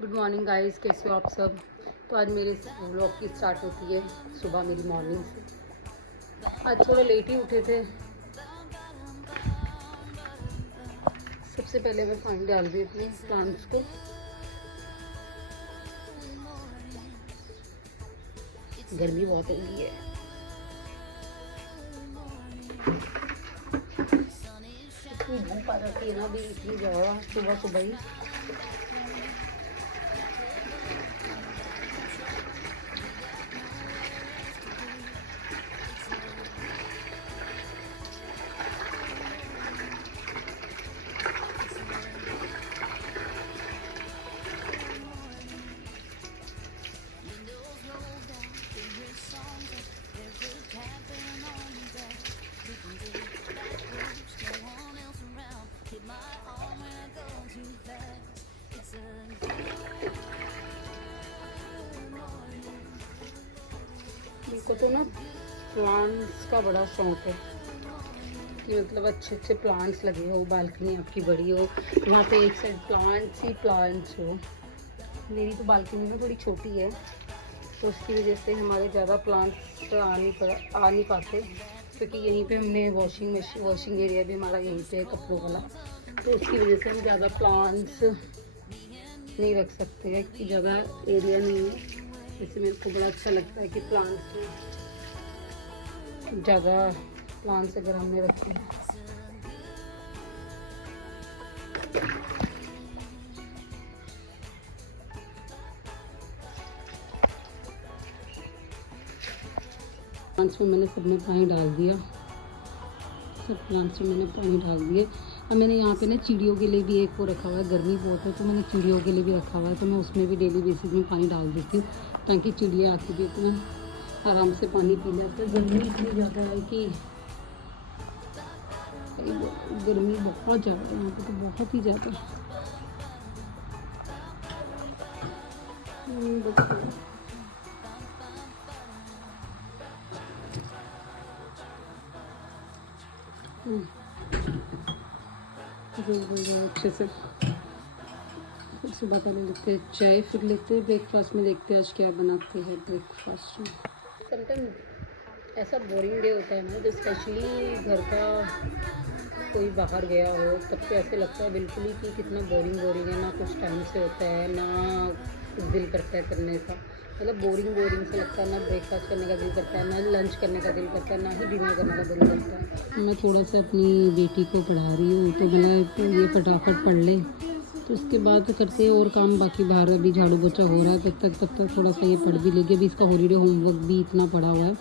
Good morning guys, कैसे हो आप सब। तो आज मेरे व्लॉग की स्टार्ट होती है सुबह मेरी मॉर्निंग से। आज थोड़ा लेट ही उठे थे। सबसे पहले मैं पानी डाल दी अपने प्लांट्स को। गर्मी बहुत हो गई है। इतनी धूप आ जाती है ना अभी, इतनी ज़्यादा सुबह सुबह ही। मेरे को तो ना प्लांट्स का बड़ा शौक है कि मतलब अच्छे अच्छे प्लांट्स लगे हो, बालकनी आपकी बड़ी हो, यहाँ पे एक साइड प्लांट्स ही प्लांट्स हो। मेरी तो बालकनी में थोड़ी छोटी है तो उसकी वजह से हमारे ज़्यादा प्लांट्स आ नहीं पाते, क्योंकि यहीं पे हमने वॉशिंग एरिया भी हमारा यहीं पे है कपड़ों वाला, तो उसकी वजह से हम ज़्यादा प्लांट्स नहीं रख सकते हैं कि ज़्यादा एरिया नहीं है। जैसे मेरे को बड़ा अच्छा लगता है कि प्लांट्स ज़्यादा प्लांट्स अगर हमने रखे हैं। प्लांट्स में मैंने सब में पानी डाल दिया, सब प्लांट्स में मैंने पानी डाल दिए। अब मैंने यहाँ पे ना चिड़ियों के लिए भी एक वो रखा हुआ है, गर्मी बहुत है तो मैंने चिड़ियों के लिए भी रखा हुआ है, तो मैं उसमें भी डेली बेसिस में पानी डाल देती हूँ ताकि चिड़िया आके भी अपना आराम से पानी पी जाते हैं। गर्मी इतनी ज़्यादा है कि गर्मी बहुत ज़्यादा है यहाँ पे, तो बहुत ही ज़्यादा। अच्छे से सुबह पहले लेते हैं चाय, फिर लेते हैं ब्रेकफास्ट में, देखते हैं आज क्या बनाते हैं ब्रेकफास्ट में। समटाइम ऐसा बोरिंग डे होता है ना, जो स्पेशली घर का कोई बाहर गया हो तब तो ऐसे लगता है बिल्कुल ही कि कितना बोरिंग है, ना कुछ टाइम से होता है, ना कुछ दिल करता है करने का, मतलब बोरिंग से लगता है। ना ब्रेकफास्ट करने का दिल करता है, ना लंच करने का दिल करता है, ना ही डिनर करने का दिल करता है। मैं थोड़ा सा अपनी बेटी को पढ़ा रही हूँ, तो मतलब ये फटाफट पढ़ ले तो उसके बाद करते हैं और काम। बाकी बाहर अभी झाड़ू पोछा हो रहा है, तब तक थोड़ा सा ये पढ़ भी लेगी। अभी इसका हॉलीडे होमवर्क भी इतना पड़ा हुआ है,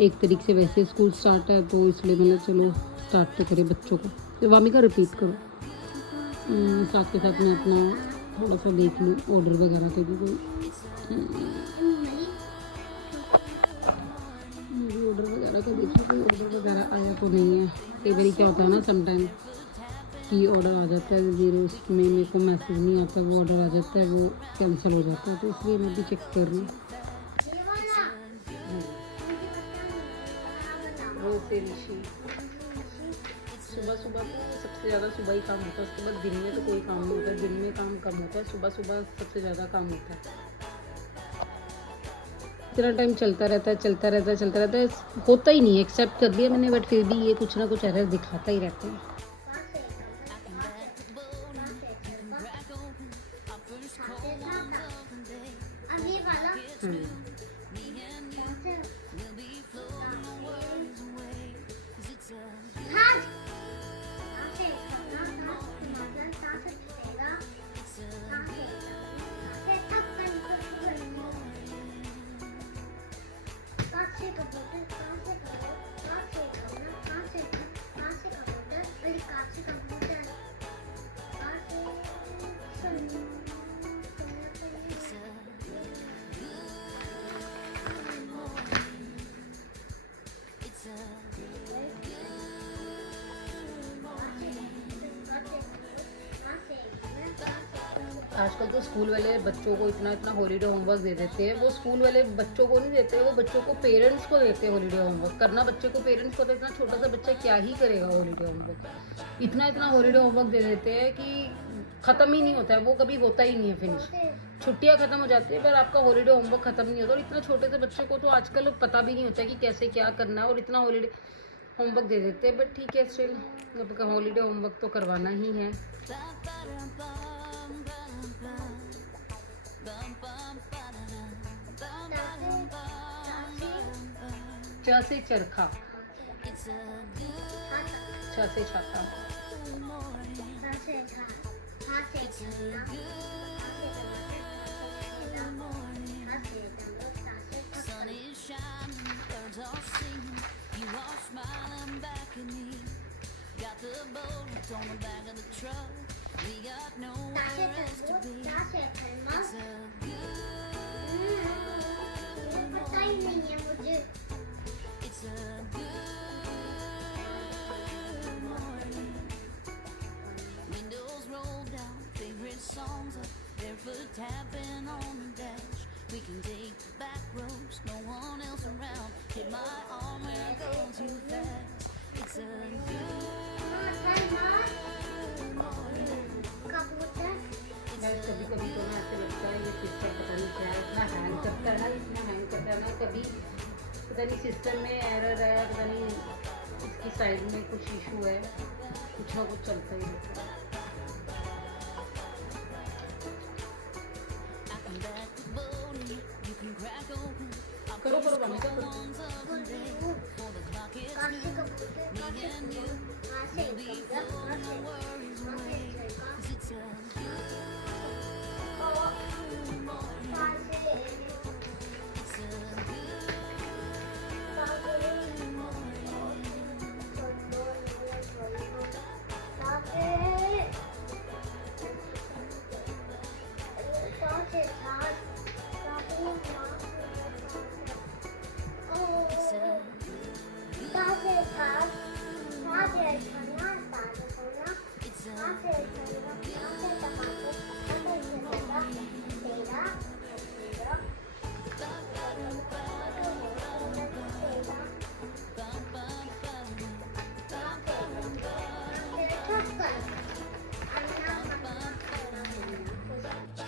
1 तारीख से वैसे स्कूल स्टार्ट है, तो इसलिए मैंने चलो स्टार्ट तो करें बच्चों को। तो वामी का रिपीट करो। साथ के साथ मैं अपना थोड़ा सा देख लूँ ऑर्डर वगैरह के भी, ऑर्डर वगैरह का देखिए कोई ऑर्डर वगैरह आया तो नहीं है। कई बार क्या होता है ना, समटाइम कि ऑर्डर आ जाता है फिर उसमें मेरे को मैसेज नहीं आता, वो ऑर्डर आ जाता है वो कैंसिल हो जाता है, तो इसलिए मैं भी चेक कर रही हूँ। सुबह तो सबसे ज़्यादा सुबह ही काम होता है, उसके बाद दिन में तो कोई काम नहीं होता, दिन में काम कम होता है, सुबह सबसे ज़्यादा काम होता है। इतना टाइम चलता रहता है, होता ही नहीं है। एक्सेप्ट कर लिया मैंने, बट फिर भी ये कुछ ना कुछ एरर दिखाता ही रहता है। आजकल तो स्कूल वाले बच्चों को इतना हॉलीडे होमवर्क दे देते हैं। वो स्कूल वाले बच्चों को नहीं देते, वो बच्चों को पेरेंट्स को देते हैं हॉलीडे होमवर्क करना। बच्चे को पेरेंट्स को, तो इतना छोटा सा बच्चा क्या ही करेगा हॉलीडे होमवर्क। इतना हॉलीडे होमवर्क दे देते हैं कि ख़त्म ही नहीं होता है, वो कभी होता ही नहीं है फिनिश। छुट्टियां ख़त्म हो जाती है पर आपका हॉलीडे होमवर्क ख़त्म नहीं होता। और इतना छोटे से बच्चे को तो आजकल पता भी नहीं होता कि कैसे क्या करना है, और इतना हॉलीडे होमवर्क दे देते हैं। बट ठीक है, स्टिल अब हॉलीडे होमवर्क तो करवाना ही है। च से चरखा, छ से छाता, tapping on the dash. We can take the back roads, no one else around. Hit my arm when I go too fast. It's a good morning. कभी कभी तो ना ऐसे लगता है ये सिस्टम पता नहीं क्या है, इतना हैंग करता है ना, कभी पता नहीं सिस्टम में एरर है, पता नहीं इसकी साइड में कुछ इशू है, कुछ ना कुछ चलता ही रहता है। करो करो बंद करो।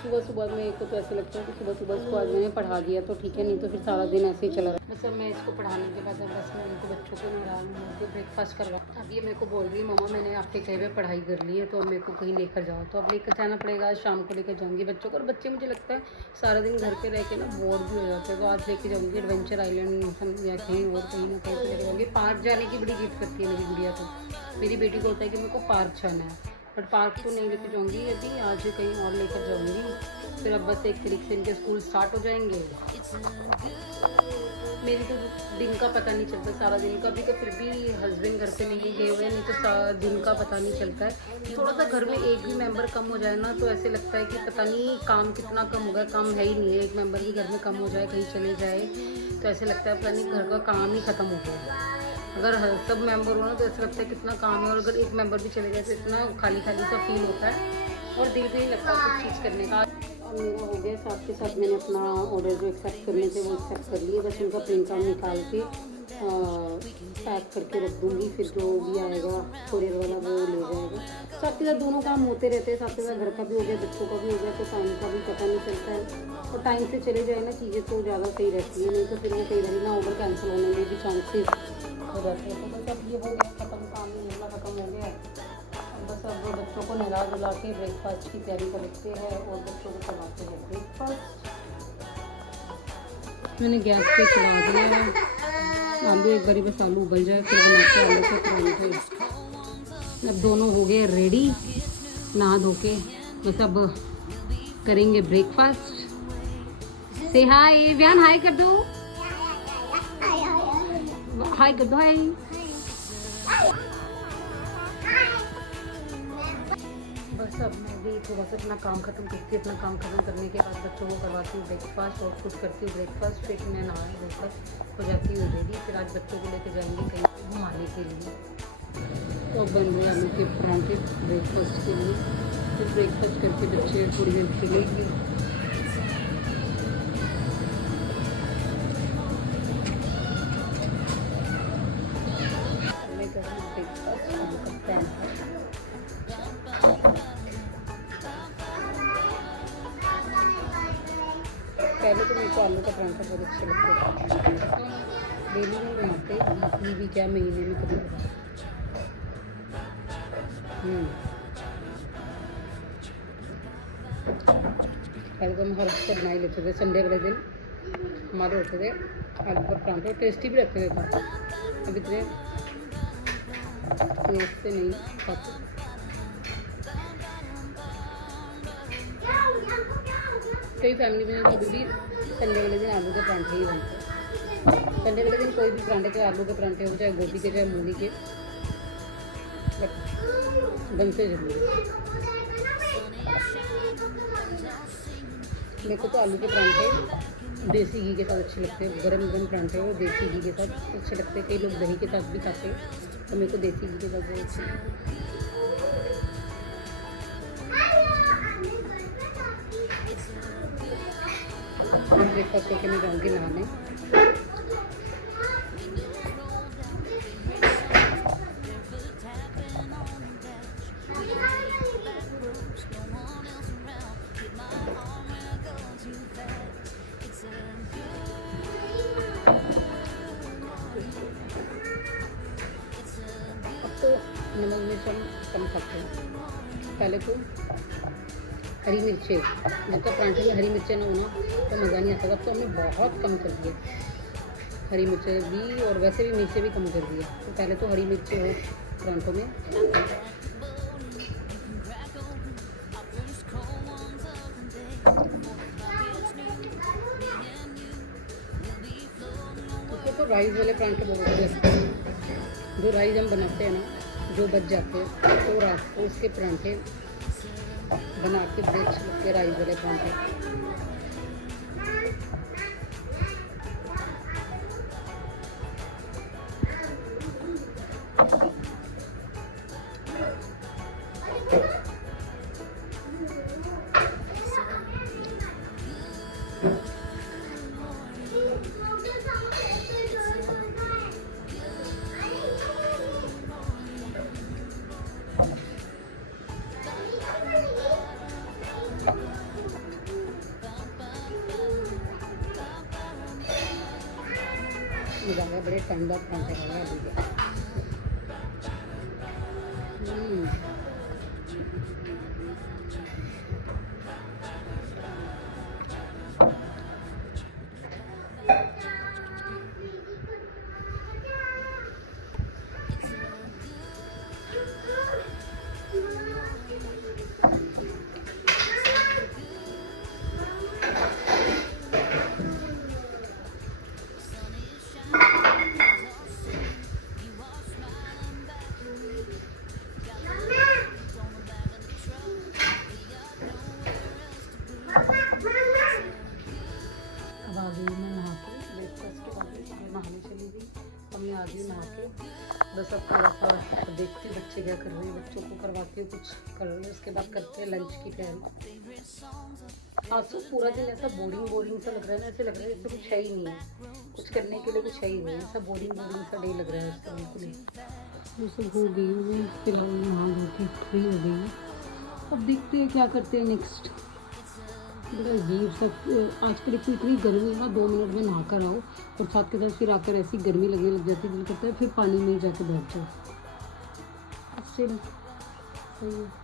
सुबह सुबह मेरे को तो ऐसा लगता है कि सुबह सुबह इसको आज मैंने पढ़ा दिया तो ठीक है, नहीं तो फिर सारा दिन ऐसे ही चला रहा। मतलब मैं इसको पढ़ाने के बाद बस मैं उनको बच्चों को नहला के ब्रेकफास्ट करवा। अब ये मेरे को बोल रही है मम्मा मैंने आपके कहे हुए पढ़ाई कर ली है तो अब मेरे को कहीं लेकर जाओ, तो अब लेकर जाना पड़ेगा। आज शाम को लेकर जाऊँगी बच्चों को, और बच्चे मुझे लगता है सारा दिन घर पर रह के ना बोर भी हो जाते हैं, तो आज लेके जाऊँगी एडवेंचर आइलैंड या कहीं और कहीं ना कहीं लेके जाऊँगी। पार्क जाने की बड़ी जिद करती है मेरी गुड़िया, तो मेरी बेटी को होता है कि मेरे को पार्क जाना है, बट पार्क तो नहीं लेके जाऊँगी अभी, आज कहीं और लेकर जाऊँगी। फिर अब बस 1 तारीख से इनके स्कूल स्टार्ट हो जाएंगे। मेरी तो दिन का पता नहीं चलता सारा दिन का, भी तो फिर भी हस्बैंड घर पे नहीं गए हुए, नहीं तो सारा दिन का पता नहीं चलता है। थोड़ा सा घर में एक भी मेंबर कम हो जाए ना तो ऐसे लगता है कि पता नहीं काम कितना कम हो गया, काम है ही नहीं है। एक मेंबर भी घर में कम हो जाए, कहीं चले जाए तो ऐसे लगता है पता नहीं घर का काम ही ख़त्म हो गया। अगर सब मेंबर हो ना तो ऐसा लगता है कितना काम है, और अगर एक मेंबर भी चले जाए तो इतना खाली खाली सा फील होता है और दिल भी नहीं लगता कुछ चीज़ करने का। अब मेरा हो गया, साथ के साथ मैंने अपना ऑर्डर जो एक्सेप्ट करने थे वो एक्सेप्ट कर लिए, बस उनका प्रिंट आउट निकाल के पैक करके रख दूँगी, फिर जो भी आएगा कोरियर वाला वो ले जाएगा। साथ के साथ दोनों काम होते रहते हैं, साथ के साथ घर का भी हो गया, बच्चों का भी हो गया, तो टाइम का भी पता नहीं चलता है। और टाइम से चले जाए ना चीज़ें तो ज़्यादा सही रहती है, नहीं तो फिर वो कई बार ना ऑर्डर कैंसिल होने में भी चांसेस हो जाते हैं। तो बस अब ये हो गया ख़त्म, काम मिलना ख़त्म हो गया। बस अब बच्चों को नहला धुला के ब्रेकफास्ट की तैयारी करते हैं और बच्चों को चलाते हैं ब्रेकफास्ट। मैंने गैस पे चला दिया है, आलू एक बारी बस आलू उबल जाए फिर बनाते हैं आलू के परांठे। अब दोनों हो गए रेडी नहा धो के, बस अब करेंगे ब्रेकफास्ट। से हाय व्यान, हाय कर दो, हाय कर दो, हाय। बस अब मैं भी थोड़ा सा अपना काम ख़त्म करती हूँ, अपना काम ख़त्म करने के बाद बच्चों को करवाती हूँ ब्रेकफास्ट और खुद करती हूँ ब्रेकफास्ट, फिर मैं नहा धोकर हो जाती हूँ रेडी। फिर आज बच्चों को लेकर जाएंगे कहीं घुमाने के लिए। तो बन रहे आलू के परांठे ब्रेकफास्ट के लिए, फिर ब्रेकफास्ट करके बच्चे थोड़ी देर खेलेंगे। पहले तो मेरे को आलू का परांठा बहुत अच्छे लगते थे, डेली नहीं बनाते, वीकली भी क्या, महीने में कभी कभार। पहले तो हम हर हफ्ते बना ही लेते थे, संडे वाले दिन हमारे होते थे आलू का परांठा, टेस्टी भी लगते थे काफ़ी। अब इतने टेस्ट से नहीं खाते। कई फैमिली में अभी भी संडे वाले दिन आलू के परांठे ही बनते हैं। संडे वाले दिन कोई भी परांठे, चाहे आलू के परांठे हो, चाहे गोभी के, चाहे मूली के, बनते जरूर। मेरे को तो आलू के परांठे देसी घी के साथ अच्छे लगते हैं, गरम गरम परांठे और देसी घी के साथ अच्छे लगते हैं। कई लोग दही के साथ भी खाते हैं, तो मेरे को देसी घी के साथ बहुत अच्छे लगते हैं। ब्रेकफास्ट करके मैं जाऊँगी नहाने। अब तो नमक मिर्च हम कम खाते हैं। पहले तो हरी मिर्चें, जब तक परांठे में हरी मिर्चें ना होना तो मज़ा नहीं आता। अब तो हमने बहुत कम कर दिया हरी मिर्चें भी, और वैसे भी मिर्चें भी कम कर दिया। तो पहले तो हरी मिर्चें हो परांठों में। उसको तो राइस वाले परांठे बहुत अच्छे लगते हैं। जो राइस हम बनाते हैं ना, जो बच जाते हैं, तो रात को उसके परांठे बना के बहुत अच्छे लगते हैं, राइस वाले परांठे। मज़ा आ गया, बड़े ठंडा परांठे खा रहे हैं अभी। अब आ गई मैं नहा के, ब्रेकफास्ट के बाद नहाने चली गई। अब मैं आ गई नहा के, बस अब थोड़ा सा देखती हूँ बच्चे क्या कर रहे हैं, बच्चों को करवाती हूँ कुछ कर रहे हैं, उसके बाद करते हैं लंच की तैयारी। आज तो पूरा दिन ऐसा बोरिंग सा लग रहा है ना, ऐसे लग रहा है जैसे कुछ है ही नहीं है, कुछ करने के लिए कुछ है ही नहीं है, ऐसा बोरिंग सा डे लग रहा है इसका बिल्कुल ही। ये सब हो गई हुई, फिलहाल नहा धो के फ्री हो गई है। अब देखते हैं क्या करते हैं नेक्स्ट। बड़ा अजीब सब आजकल इतनी गर्मी है ना, 2 मिनट में नहा कर आओ और साथ के साथ फिर आकर ऐसी गर्मी लगने लग जाती है, दिल करता है फिर पानी में ही जाके बैठ जाओ। सही है।